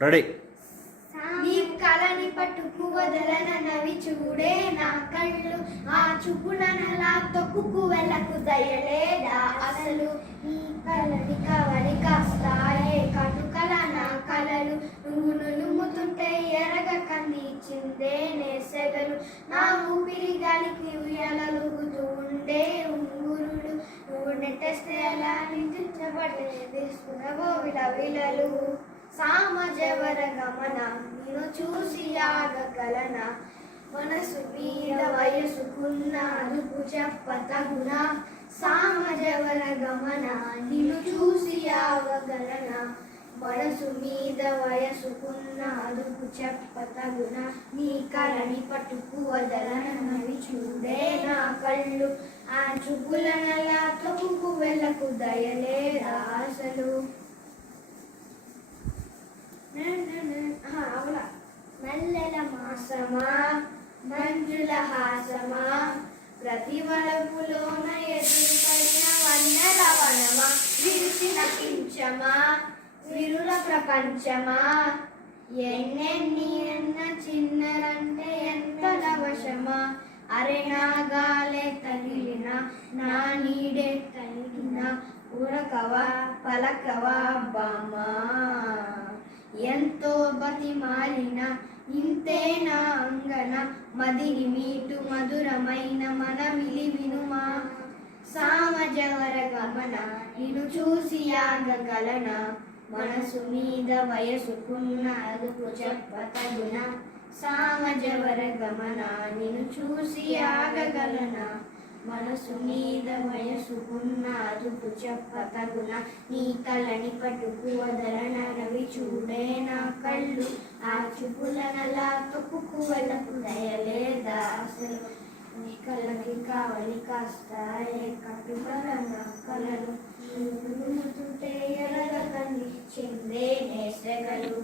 Ready. నీ కలని పట్టుకు వదలనవి చూడే నా కళ్ళు, ఆ చూపునలా తొక్కుకు వెళ్ళకు దయలేదా అసలు. నీ కలని కవలి కాస్తాయే కటుకల నా కలలు, నువ్వు నులుముతుంటే ఎరగ కందిచిందే నేసెగలు. నా ఊపిరి గాలికి ఉయ్యాలలుగుతూ ఉండే ఉంగురుడు, నువ్వు నెట్టేస్తే ఎలా నిందించబడే తీసుకున్నవో విలవిలలు. సామజవర గమన నిన్ను చూసి ఆగగలన, మనసు మీద వయసుకున్న అదుపు చెప్పతగున. సామజవర గమన నిన్ను చూసి ఆగగలన, మనసు మీద వయసుకున్న అదుపు చెప్పతగున. నీ కలని పట్టుకు వదలనవి చూడే నా కళ్ళు, ఆ చూపులనలా తొక్కుకు వెళ్ళకు దయలేదా అసలు. మల్లెల మాసమా మంజుల హాసమా, ప్రతి వలపులోన ఎదురుపడిన వన్నెల వనమా, విరిచిన కించమా విరుల ప్రపంచమా. ఎన్నెన్ని ఎన్న చిన్నరంటే ఎంత లవశమా, అరే నా గాలే తగిలిన నా నీడే తగిలిన, ఉరకవా పలకవా బామా. ఎంతో బతిమాలిన ఇంతే నా అంగన, మదిని మీటు మధురమైన మనమిలి వినుమా. సామజవర గమన నిన్ను చూసి ఆగగలన, మనసు మీద వయసుకున్న అదుపు చెప్పతగున. సామజవర గమన నిన్ను చూసి ఆగగలన, మనసు మీద వయసుకున్న అదుపు చెప్పతగున. నీ కలని పట్టుకు వదలనవి చూడే నా కళ్ళు, ఆ చూపులనలా తొక్కుకు వెళ్ళకు దయలేదా అసలు. నీ కళ్ళకి కావలి కాస్తాయే కట్టుకల నా కలలు, నువ్వు ఎరగ కంది చిందే నేసెగలు.